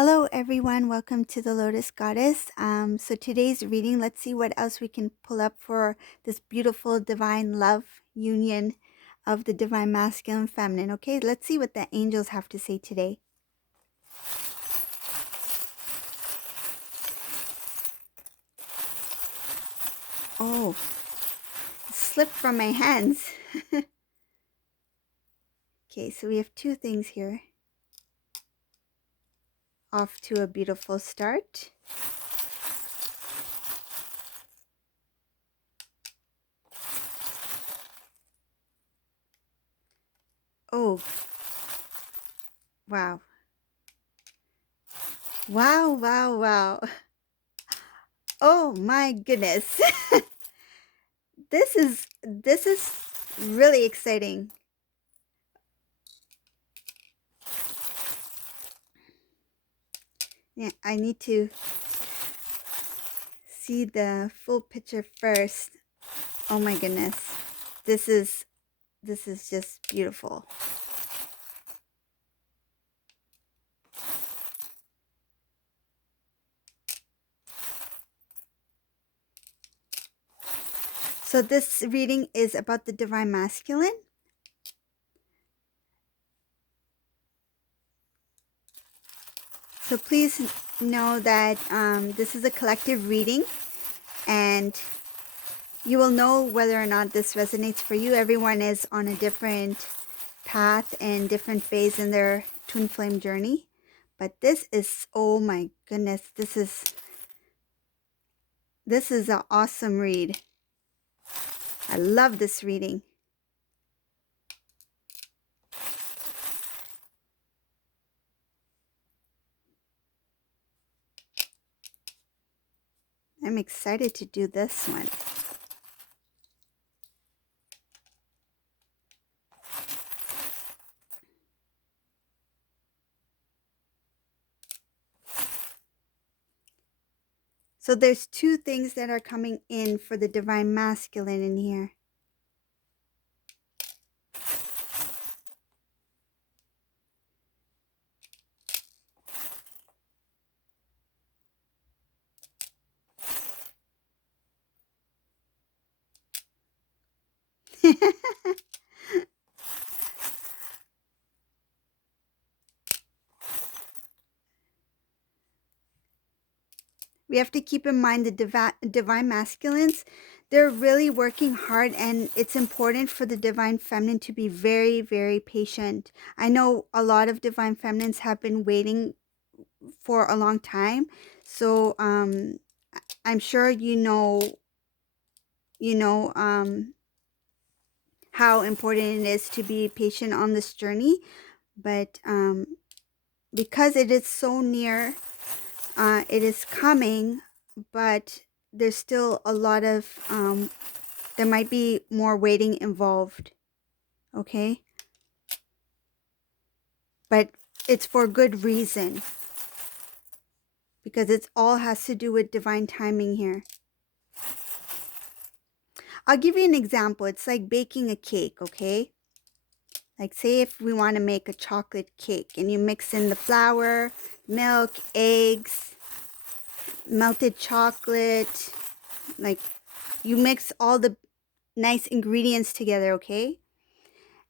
Hello, everyone. Welcome to the Lotus Goddess. So today's reading, let's see what else we can pull up for this beautiful divine love union of the divine masculine and feminine. Okay, let's see what the angels have to say today. Oh, it slipped from my hands. Okay, so we have two things here. Off to a beautiful start. Oh, wow. Wow, wow, wow. Oh my goodness. This is really exciting. Yeah, I need to see the full picture first. Oh my goodness. This is just beautiful. So this reading is about the divine masculine. So please know that this is a collective reading, and you will know whether or not this resonates for you. Everyone is on a different path and different phase in their twin flame journey. But this is, oh my goodness, this is an awesome read. I love this reading. I'm excited to do this one. So there's two things that are coming in for the divine masculine in here. We have to keep in mind the divine masculines. They're really working hard, and it's important for the divine feminine to be very, very patient. I know a lot of divine feminines have been waiting for a long time. So I'm sure you know how important it is to be patient on this journey. But because it is so near, it is coming, but there's still a lot of, there might be more waiting involved, okay? But it's for good reason, because it's all has to do with divine timing here. I'll give you an example. It's like baking a cake, okay? Like say if we want to make a chocolate cake, and you mix in the flour, milk, eggs, melted chocolate, like you mix all the nice ingredients together, okay?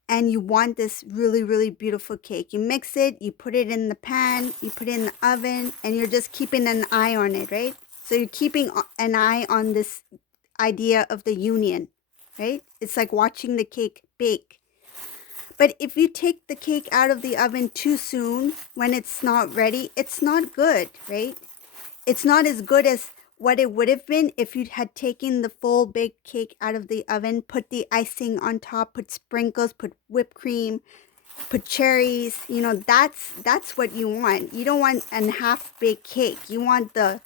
And you want this really, really beautiful cake. You mix it, you put it in the pan, you put it in the oven, and you're just keeping an eye on it, right? So you're keeping an eye on this idea of the union, right? It's like watching the cake bake. But if you take the cake out of the oven too soon, when it's not ready, it's not good, right? It's not as good as what it would have been if you had taken the full baked cake out of the oven, put the icing on top, put sprinkles, put whipped cream, put cherries. You know, that's what you want. You don't want a half-baked cake. You want the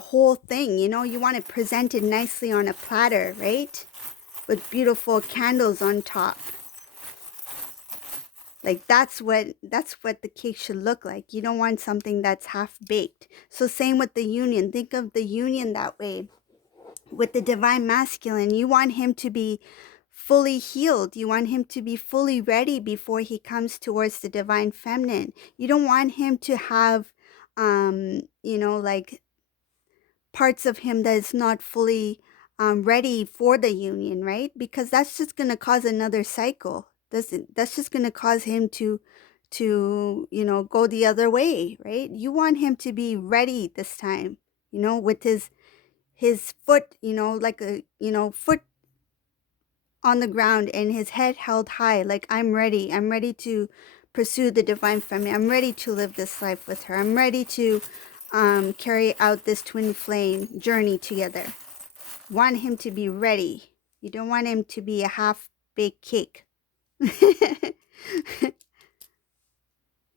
whole thing, you know? You want it presented nicely on a platter, right? With beautiful candles on top. Like that's what the cake should look like. You don't want something that's half baked. So same with the union. Think of the union that way. With the divine masculine, you want him to be fully healed. You want him to be fully ready before he comes towards the divine feminine. You don't want him to have, like parts of him that is not fully ready for the union, right? Because that's just going to cause another cycle. That's just going to cause him to go the other way, right? You want him to be ready this time, with his foot, like a foot on the ground and his head held high, like I'm ready to pursue the divine feminine. I'm ready to live this life with her. I'm ready to carry out this twin flame journey together. Want him to be ready. You don't want him to be a half baked cake. You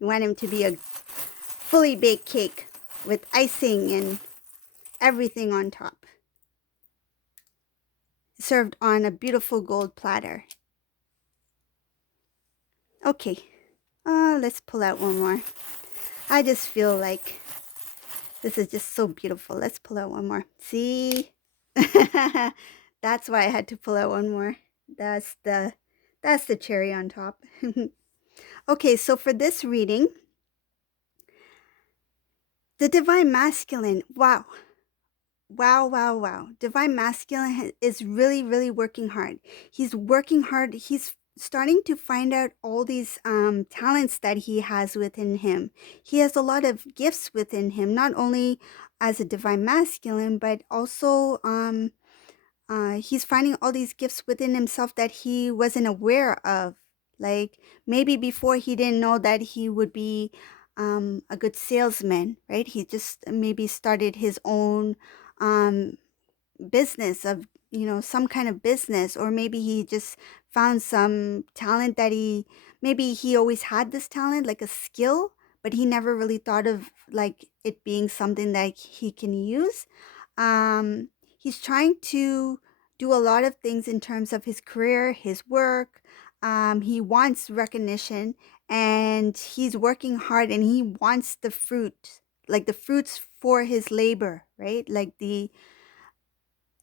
want him to be a fully baked cake with icing and everything on top, served on a beautiful gold platter. Okay, let's pull out one more. I just feel like this is just so beautiful. Let's pull out one more. See? That's why I had to pull out one more. That's the cherry on top. Okay, so for this reading, the divine masculine. Wow. Wow, wow, wow. Divine masculine is really, really working hard. He's working hard. He's starting to find out all these talents that he has within him. He has a lot of gifts within him, not only as a divine masculine, but also he's finding all these gifts within himself that he wasn't aware of. Like maybe before he didn't know that he would be a good salesman, right? He just maybe started his own um, business of, some kind of business, or maybe he just found some talent that maybe he always had this talent, like a skill, but he never really thought of like it being something that he can use. He's trying to do a lot of things in terms of his career, his work. He wants recognition, and he's working hard, and he wants the fruit, like the fruits for his labor, right? Like the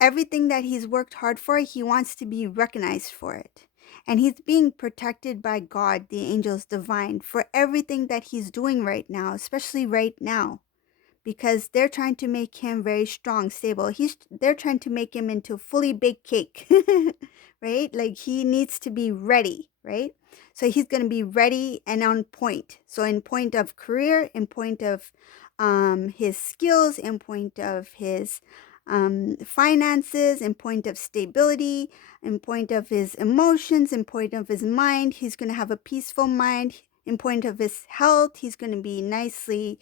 everything that he's worked hard for, he wants to be recognized for it. And he's being protected by God, the angels divine, for everything that he's doing right now, especially right now, because they're trying to make him very strong, stable. They're trying to make him into a fully baked cake, right? Like he needs to be ready, right? So he's going to be ready and on point. So in point of career, in point of his skills, in point of his finances, in point of stability, in point of his emotions, in point of his mind, he's going to have a peaceful mind. In point of his health, he's going to be nicely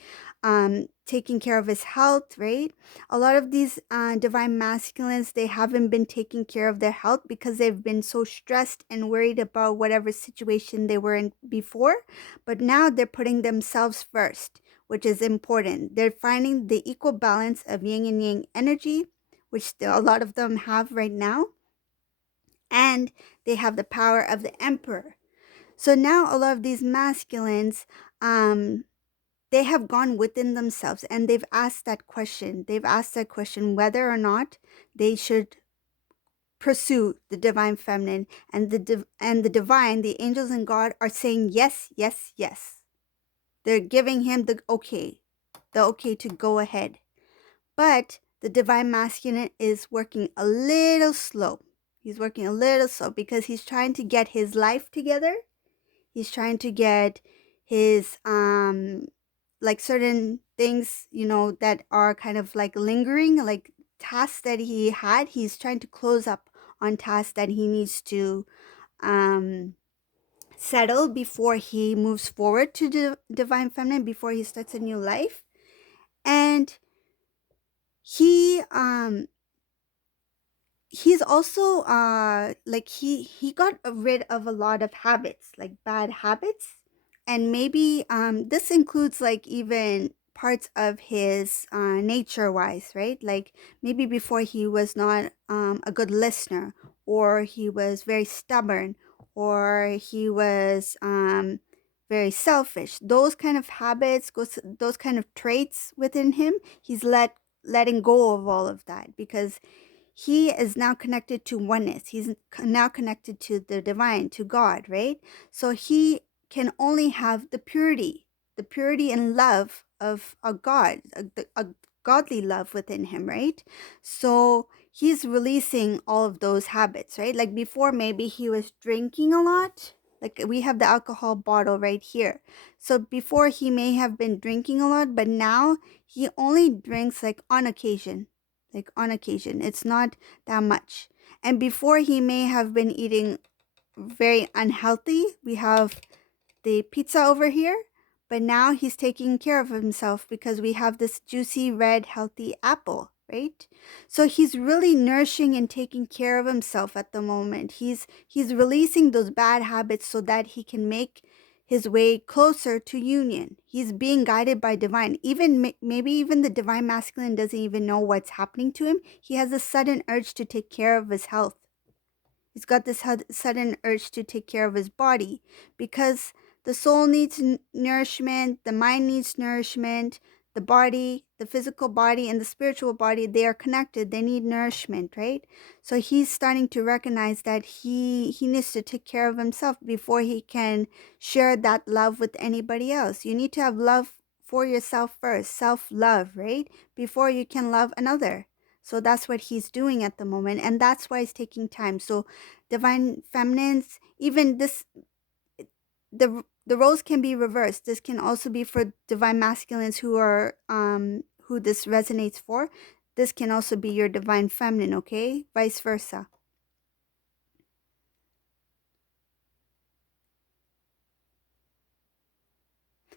taking care of his health, right? A lot of these divine masculines, they haven't been taking care of their health because they've been so stressed and worried about whatever situation they were in before. But now they're putting themselves first, which is important. They're finding the equal balance of yin and yang energy, which a lot of them have right now. And they have the power of the emperor. So now a lot of these masculines, they have gone within themselves and they've asked that question. They've asked that question whether or not they should pursue the divine feminine, and the divine, the angels and God are saying yes, yes, yes. They're giving him the okay to go ahead. But the divine masculine is working a little slow. He's working a little slow because he's trying to get his life together. He's trying to get his like certain things, that are kind of like lingering, like tasks that he had. He's trying to close up on tasks that he needs to settle before he moves forward to the divine feminine, before he starts a new life. And he's also like he got rid of a lot of habits, like bad habits. And maybe this includes like even parts of his nature wise, right? Like maybe before he was not a good listener, or he was very stubborn, or he was very selfish. Those kind of habits, those kind of traits within him, he's letting go of all of that, because he is now connected to oneness. He's now connected to the divine, to God, right? So he can only have the purity and love of a God, a godly love within him, right? So he's releasing all of those habits, right? Like before, maybe he was drinking a lot. Like we have the alcohol bottle right here. So before he may have been drinking a lot, but now he only drinks like on occasion. Like on occasion. It's not that much. And before he may have been eating very unhealthy. We have the pizza over here, but now he's taking care of himself because we have this juicy red healthy apple, right? So he's really nourishing and taking care of himself at the moment. He's releasing those bad habits so that he can make his way closer to union. He's being guided by divine. Even maybe even the divine masculine doesn't even know what's happening to him. He has a sudden urge to take care of his health. He's got this sudden urge to take care of his body because the soul needs nourishment, the mind needs nourishment, the body, the physical body, and the spiritual body, they are connected. They need nourishment, right? So he's starting to recognize that he needs to take care of himself before he can share that love with anybody else. You need to have love for yourself first, self-love, right? Before you can love another. So that's what he's doing at the moment, and that's why it's taking time. So divine feminines, even this, the roles can be reversed. This can also be for divine masculines who are who this resonates for. This can also be your divine feminine, okay? Vice versa.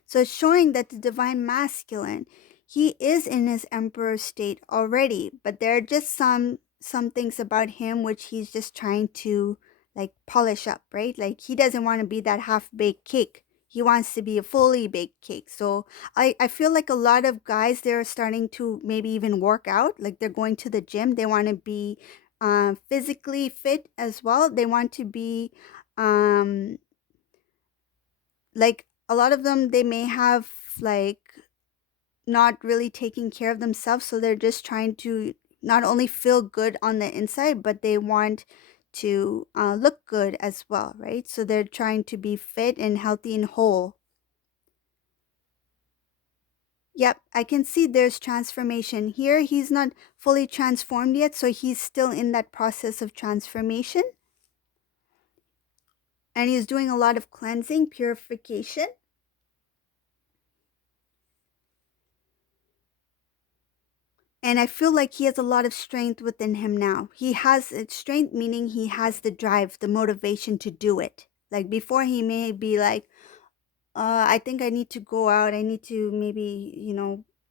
So it's showing that the divine masculine, he is in his emperor state already, but there are just some things about him which he's just trying to like polish up, right? Like he doesn't want to be that half-baked cake. He wants to be a fully baked cake. So I feel like a lot of guys, they're starting to maybe even work out, like they're going to the gym. They want to be physically fit as well. They want to be um, like a lot of them, they may have like not really taking care of themselves, so they're just trying to not only feel good on the inside, but they want to look good as well, right? So they're trying to be fit and healthy and whole. Yep, I can see there's transformation here. He's not fully transformed yet, so he's still in that process of transformation, and he's doing a lot of cleansing, purification. And I feel like he has a lot of strength within him now. He has strength, meaning he has the drive, the motivation to do it. Like before, he may be like, I think I need to go out. I need to maybe,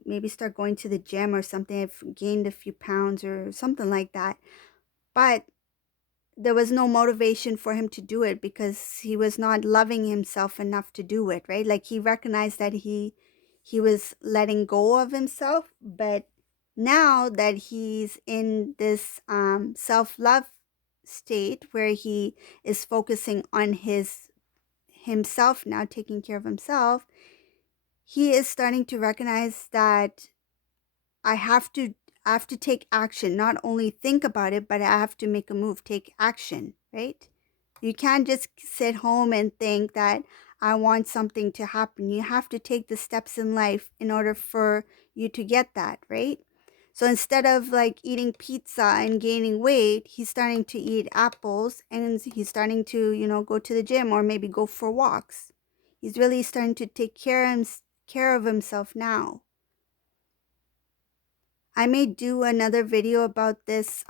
maybe start going to the gym or something. I've gained a few pounds or something like that. But there was no motivation for him to do it because he was not loving himself enough to do it, right? Like he recognized that he was letting go of himself, but now that he's in this self-love state where he is focusing on himself now, taking care of himself, he is starting to recognize that I have to I have to take action, not only think about it, but I have to make a move, take action, right? You can't just sit home and think that I want something to happen. You have to take the steps in life in order for you to get that, right? So instead of like eating pizza and gaining weight, he's starting to eat apples and he's starting to, go to the gym or maybe go for walks. He's really starting to take care of himself now. I may do another video about this,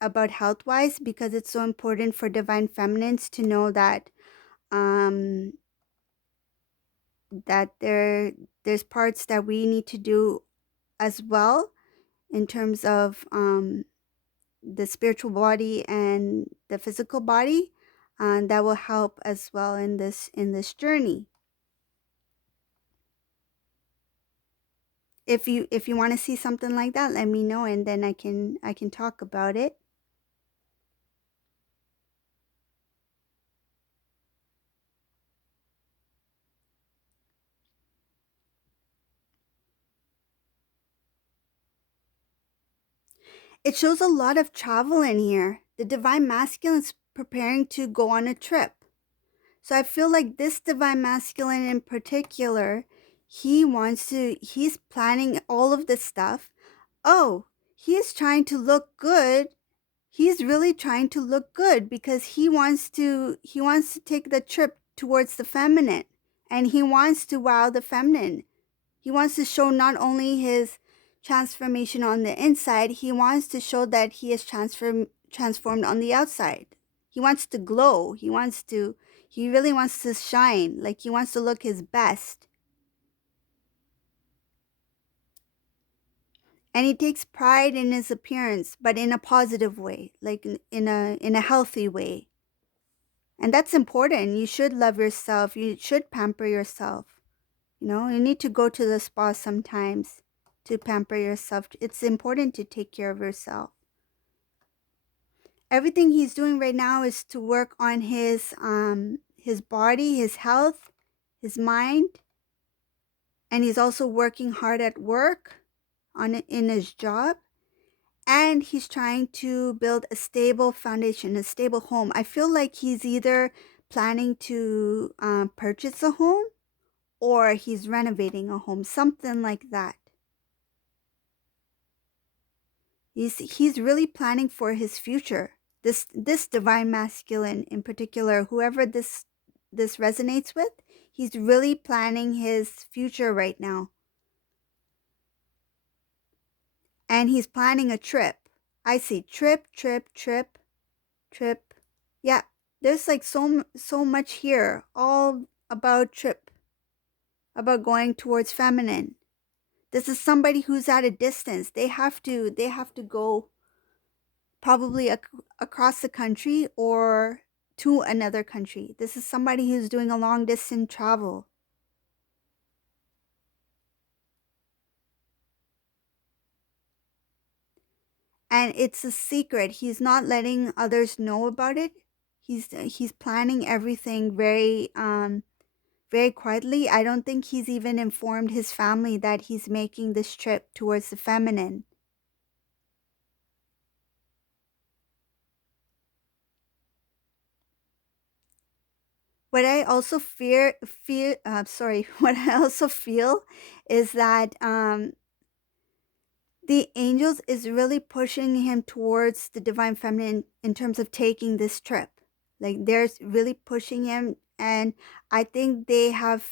about health wise, because it's so important for divine feminines to know that, um, that there's parts that we need to do as well in terms of the spiritual body and the physical body, and that will help as well in this journey. If you want to see something like that, let me know, and then I can talk about it. It shows a lot of travel in here. The divine masculine is preparing to go on a trip. So I feel like this divine masculine in particular, he's planning all of this stuff. Oh, he is trying to look good. He's really trying to look good because he wants to take the trip towards the feminine, and he wants to wow the feminine. He wants to show not only his transformation on the inside, he wants to show that he is transformed on the outside. He wants to glow. He really wants to shine. Like he wants to look his best. And he takes pride in his appearance, but in a positive way, like in a healthy way. And that's important. You should love yourself. You should pamper yourself. You need to go to the spa sometimes to pamper yourself. It's important to take care of yourself. Everything he's doing right now is to work on his body, his health, his mind, and he's also working hard at work in his job, and he's trying to build a stable foundation, a stable home. I feel like he's either planning to purchase a home or he's renovating a home, something like that. He's really planning for his future. This divine masculine in particular, whoever this resonates with, he's really planning his future right now. And he's planning a trip. I see trip. Yeah, there's like so much here, all about trip, about going towards feminine. This is somebody who's at a distance. They have to go probably across the country or to another country. This is somebody who's doing a long distance travel. And it's a secret. He's not letting others know about it. He's planning everything very quietly. I don't think he's even informed his family that he's making this trip towards the feminine. What I also what I also feel is that the angels is really pushing him towards the divine feminine in terms of taking this trip. Like they're really pushing him, and I think they have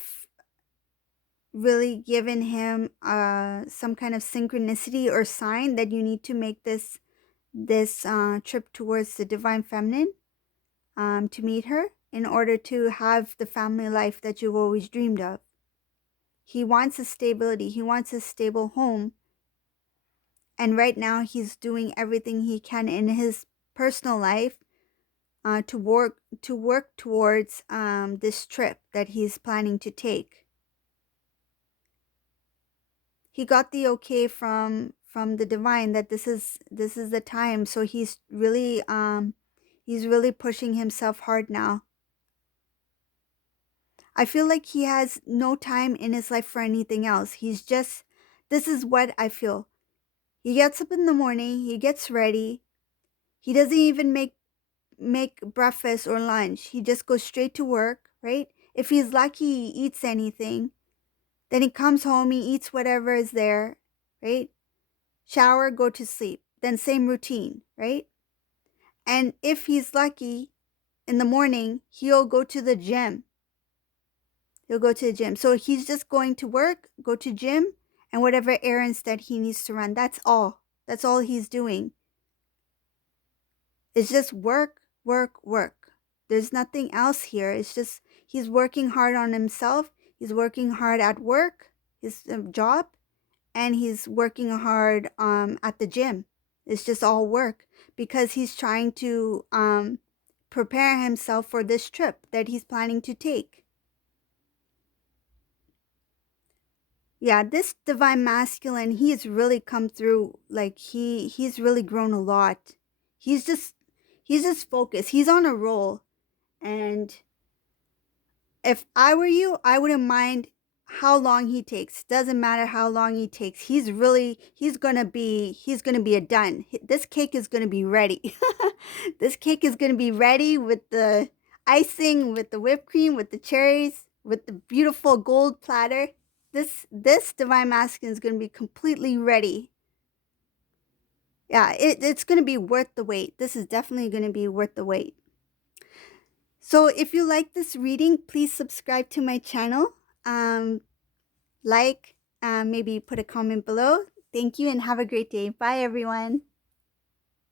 really given him some kind of synchronicity or sign that you need to make this trip towards the divine feminine to meet her in order to have the family life that you've always dreamed of. He wants a stability. He wants a stable home. And right now he's doing everything he can in his personal life to work towards this trip that he's planning to take. He got the okay from the divine that this is the time. So he's really pushing himself hard now. I feel like he has no time in his life for anything else. This is what I feel. He gets up in the morning, he gets ready. He doesn't even make breakfast or lunch. He just goes straight to work, right? If he's lucky, he eats anything. Then he comes home, he eats whatever is there, right? Shower, go to sleep. Then same routine, right? And if he's lucky, in the morning, he'll go to the gym. So he's just going to work, go to gym, and whatever errands that he needs to run. That's all. That's all he's doing. It's just work. There's nothing else here. It's just he's working hard on himself. He's working hard at work, his job, and he's working hard at the gym. It's just all work because he's trying to prepare himself for this trip that he's planning to take. Yeah, this divine masculine, he's really come through. Like he's really grown a lot. He's just focused. He's on a roll. And if I were you, I wouldn't mind how long he takes. Doesn't matter how long he takes. He's gonna be a done. This cake is gonna be ready. This cake is gonna be ready with the icing, with the whipped cream, with the cherries, with the beautiful gold platter. This divine masculine is gonna be completely ready. Yeah, it's gonna be worth the wait. This is definitely gonna be worth the wait. So if you like this reading, please subscribe to my channel. Like, maybe put a comment below. Thank you and have a great day. Bye, everyone.